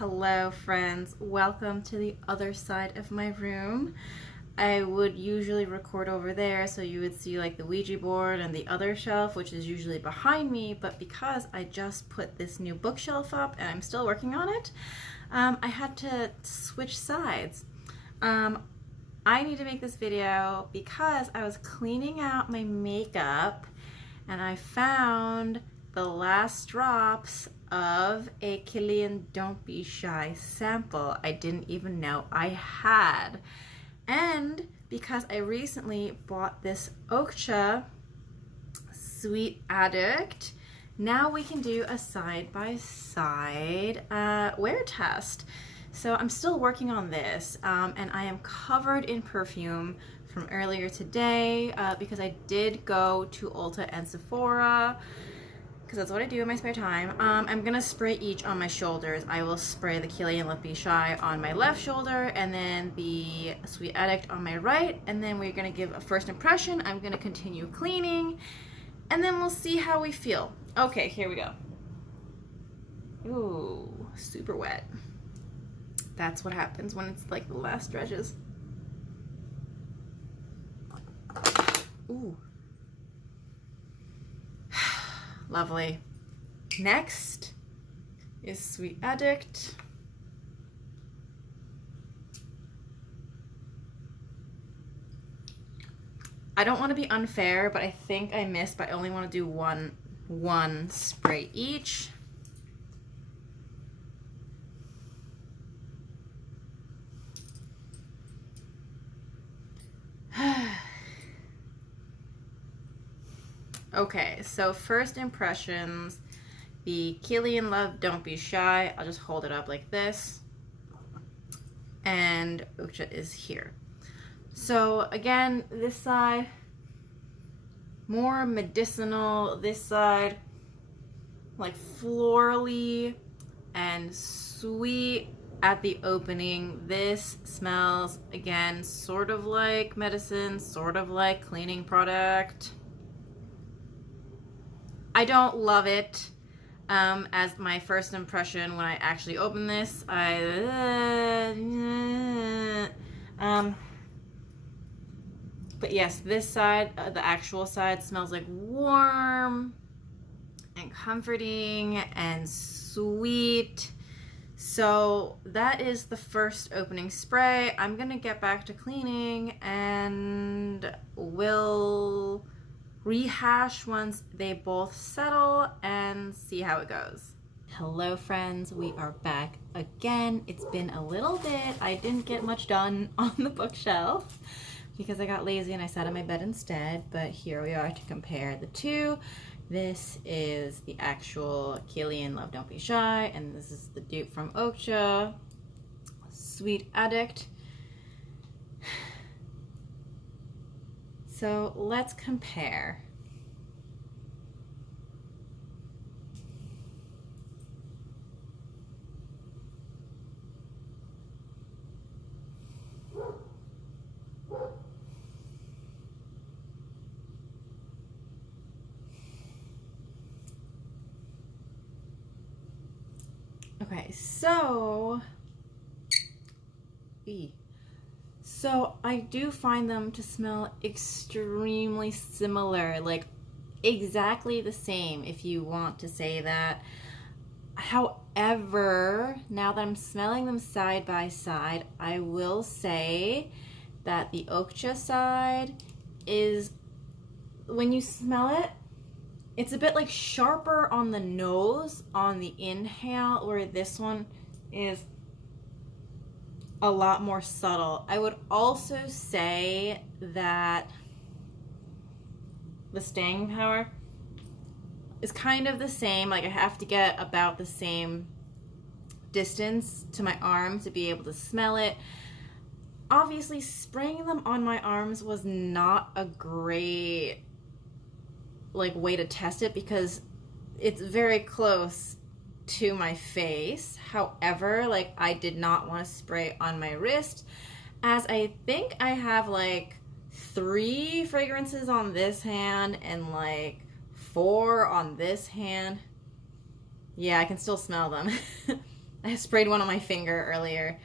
Hello friends, welcome to the other side of my room. I would usually record over there so you would see like the Ouija board and the other shelf, which is usually behind me, but because I just put this new bookshelf up and I'm still working on it, I had to switch sides. I need to make this video because I was cleaning out my makeup and I found the last drops of a Kilian Don't Be Shy sample I didn't even know I had. And because I recently bought this Oakcha Sweet Addict, now we can do a side-by-side wear test. So I'm still working on this, and I am covered in perfume from earlier today because I did go to Ulta and Sephora because that's what I do in my spare time. I'm gonna spray each on my shoulders. I will spray the Kilian Don't Be Shy on my left shoulder and then the Sweet Addict on my right, and then we're gonna give a first impression. I'm gonna continue cleaning and then we'll see how we feel. Okay, here we go. Ooh, super wet. That's what happens when it's like the last stretches. Ooh. Lovely. Next is Sweet Addict. I don't want to be unfair, but I think I missed, but I only want to do one spray each. Okay, so first impressions, the Kilian Don't Be Shy. I'll just hold it up like this. And Oakcha is here. So again, this side, more medicinal. This side, like florally and sweet at the opening. This smells, again, sort of like medicine, sort of like cleaning product. I don't love it as my first impression when I actually open this. But yes, this side, the actual side, smells like warm and comforting and sweet. So that is the first opening spray. I'm gonna get back to cleaning and we'll rehash once they both settle and see how it goes. Hello friends, we are back again. It's been a little bit. I didn't get much done on the bookshelf because I got lazy and I sat on my bed instead, but here we are to compare the two. This is the actual Kilian Don't Be Shy, and this is the dupe from Oakcha, Sweet Addict. So let's compare. Okay, so I do find them to smell extremely similar, like exactly the same if you want to say that. However, now that I'm smelling them side by side, I will say that the Oakcha side is, when you smell it, it's a bit like sharper on the nose on the inhale, where this one is a lot more subtle. I would also say that the staying power is kind of the same. Like I have to get about the same distance to my arm to be able to smell it. Obviously, spraying them on my arms was not a great way to test it because it's very close to my face. However, I did not want to spray on my wrist, as I think I have 3 fragrances on this hand and 4 on this hand. Yeah, I can still smell them. I sprayed one on my finger earlier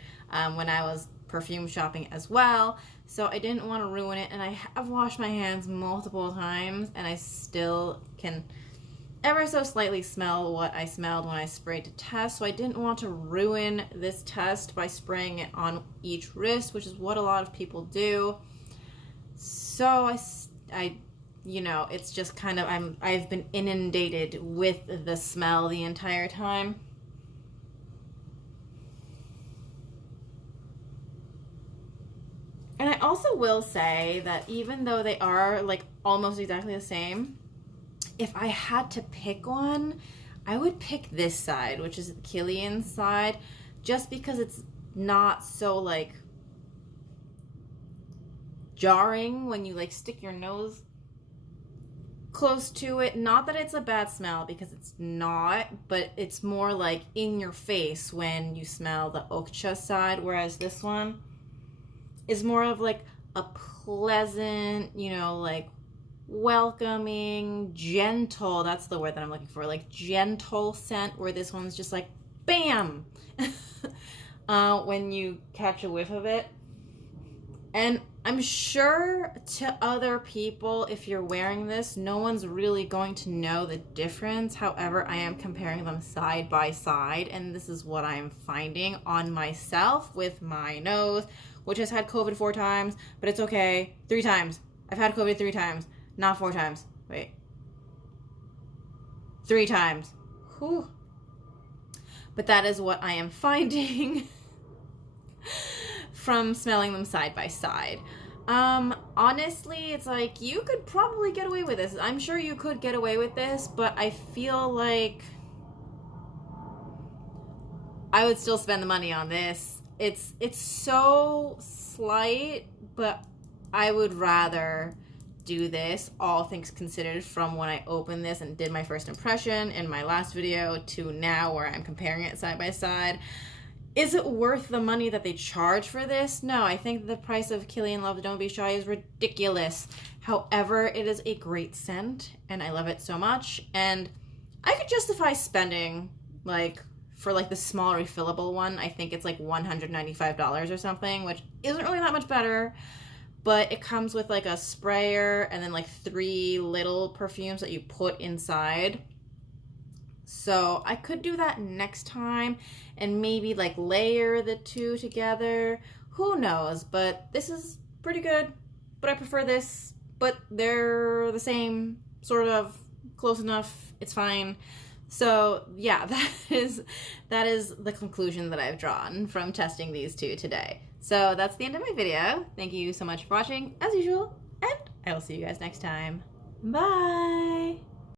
when I was perfume shopping as well. So I didn't want to ruin it, and I have washed my hands multiple times, and I still can ever so slightly smell what I smelled when I sprayed to test. So I didn't want to ruin this test by spraying it on each wrist, which is what a lot of people do. So I you know, it's just kind of, I've been inundated with the smell the entire time. And I also will say that even though they are like almost exactly the same, if I had to pick one, I would pick this side, which is Kilian's side, just because it's not so like jarring when you like stick your nose close to it. Not that it's a bad smell, because it's not, but it's more like in your face when you smell the Oakcha side, whereas this one is more of like a pleasant, you know, like welcoming, gentle, that's the word that I'm looking for, like gentle scent, where this one's just like bam when you catch a whiff of it. And I'm sure to other people, if you're wearing this, no one's really going to know the difference. However, I am comparing them side by side, and this is what I'm finding on myself with my nose, which has had COVID 4 times, but it's okay. 3 times. I've had COVID 3 times, not 4 times. Wait. 3 times. Whew. But that is what I am finding from smelling them side by side. Honestly, it's like you could probably get away with this. I'm sure you could get away with this, but I feel like I would still spend the money on this. It's so slight, but I would rather do this, all things considered, from when I opened this and did my first impression in my last video to now where I'm comparing it side by side. Is it worth the money that they charge for this? No, I think the price of Kilian Love Don't Be Shy is ridiculous. However, it is a great scent, and I love it so much. And I could justify spending, like, for like the small refillable one, I think it's like $195 or something, which isn't really that much better. But it comes with like a sprayer and then like 3 little perfumes that you put inside. So I could do that next time and maybe like layer the 2 together. Who knows? But this is pretty good. But I prefer this. But they're the same, sort of, close enough. It's fine. So yeah, that is the conclusion that I've drawn from testing these 2 today. So that's the end of my video. Thank you so much for watching, as usual, and I will see you guys next time. Bye!